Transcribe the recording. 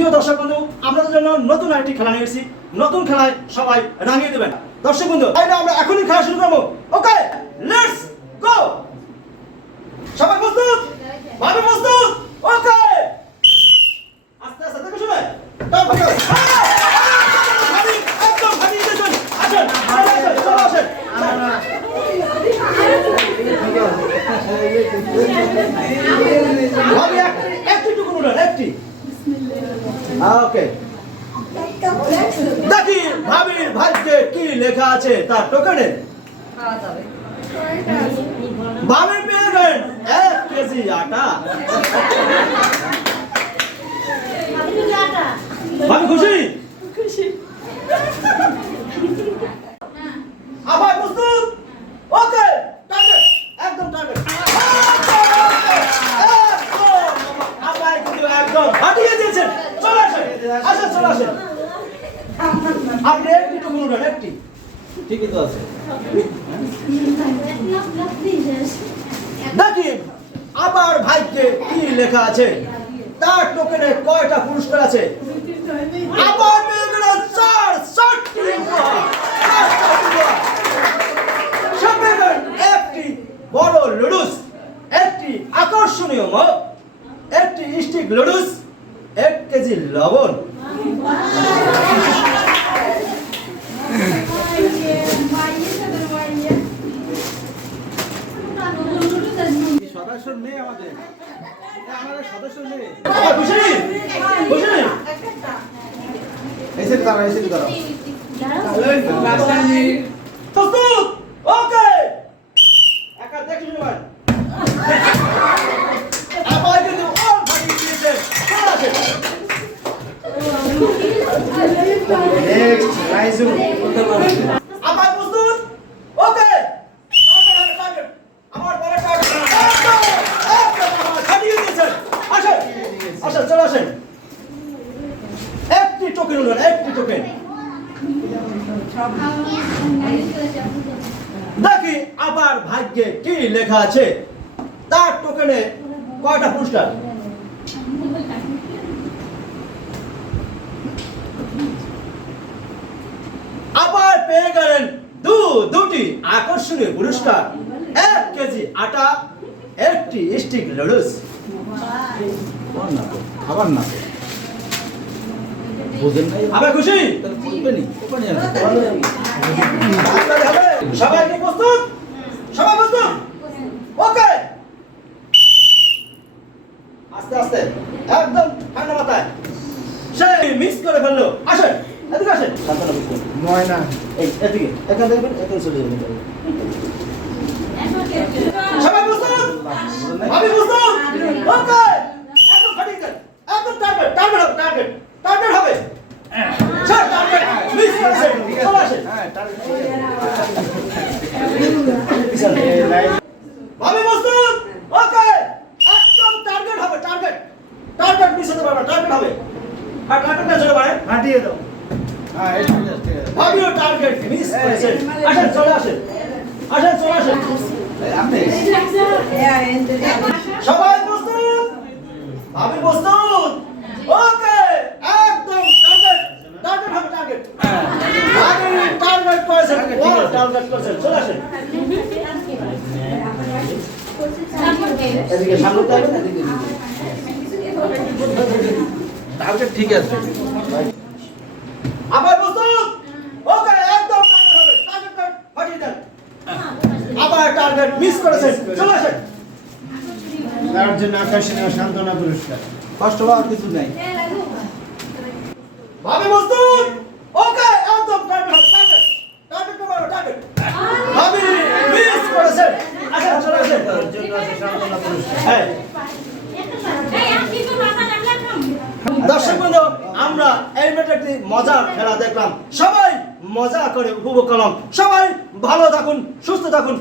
প্রিয় দর্শক বন্ধু, আপনাদের জন্য নতুন আরেকটি খেলা নিয়ে এসেছি। নতুন খেলায় সবাই রাঙিয়ে দেবেন দর্শক বন্ধু তাইলে আমরা এখনই খেলা শুরু করব? ওকে লেটস গো সবাই প্রস্তুত? ভাবি প্রস্তুত ওকে আস্তে আস্তে দেখো সবাই তাও ভালো ভাবি একদম ভাবি দিয়েছেন আসেন আসেন চলো আসেন ভাবি এক- একটি টুকুন উঠান একটি ওকে দেখি ভাবির ভাগ্যে কি লেখা আছে তার টোকেনে ভাবি পেয়ে এক কেজি আটা ভাবি খুশি আবার প্রস্তুত ওকে টার্গেট একদম টার্গেট আপনার কিন্তু একদম হাঁটিয়ে দিয়েছেন চলে আসেন আসেন। আপনি একটি ঠিকই তো আছে। দেখি আবার ভাইকে কি লেখা আছে? তার টোকেনে কয়টা পুরস্কার আছে? আবার পেয়ে গেল চার চারটি একটি বড় লুডুস একটি আকর্ষণীয় মগ একটি স্টিক লুডুস এক কেজি লবণ। সদস্য নেই আমাদের। সদস্য নেই। এসে দাঁড়া এসে দাঁড়া। ওকে। একা দেখি একটি টোকেন একটি টোকেন দেখি আবার ভাগ্যে কি লেখা আছে। তার টোকেনে কয়টা পুরস্কার আবার পেয়ে গেলেন দু দুটি আকর্ষণীয় পুরস্কার এক কেজি আটা একটি স্টিক লুডুস আবার না। আবার খুশি। সবাই কি প্রস্তুত? সবাই প্রস্তুত? ওকে। আস্তে আস্তে। একদম ঠান্ডা মাথায়। সেই মিস করে ফেলল। এদিকে এখান এখানে চলে যাবেন। সবাই আমি প্রস্তুত ওকে। একদম দেন একদম টার্গেট টার্গেট হবে টার্গেট টার্গেট হবে। স্যার টার্গেট হ্যাঁ ভাবি ওকে। একদম টার্গেট হবে টার্গেট টার্গেট মিস পারবে টার্গেট হবে। আর টার্গেটটা চলে পারে হাঁটিয়ে দাও। ভাবিও টার্গেট মিস করেছেন আসেন চলে আসেন। আসেন চলে আসেন। সবাই প্রস্তুত? ভাবি প্রস্তুত? ওকে একদম টার্গেট টার্গেট হবে টার্গেট টার্গেট করেছেন টার্গেট করেছেন চলে আসেন। এদিকে সামনে টার্গেট ঠিক আছে আবার প্রস্তুত ওকে একদম টার্গেট হবে টার্গেট কাট ফাটিয়ে দেন মিস করেছেন। চলে আসেন। তার জন্য সান্ত্বনা পুরস্কার কষ্ট হওয়ার কিছু নেই। প্রস্তুত ওকে, একদম হ্যাঁ আমরা একটি মজার খেলা দেখলাম। সবাই মজা করে উপভোগ করলাম। সবাই ভালো থাকুন, সুস্থ থাকুন।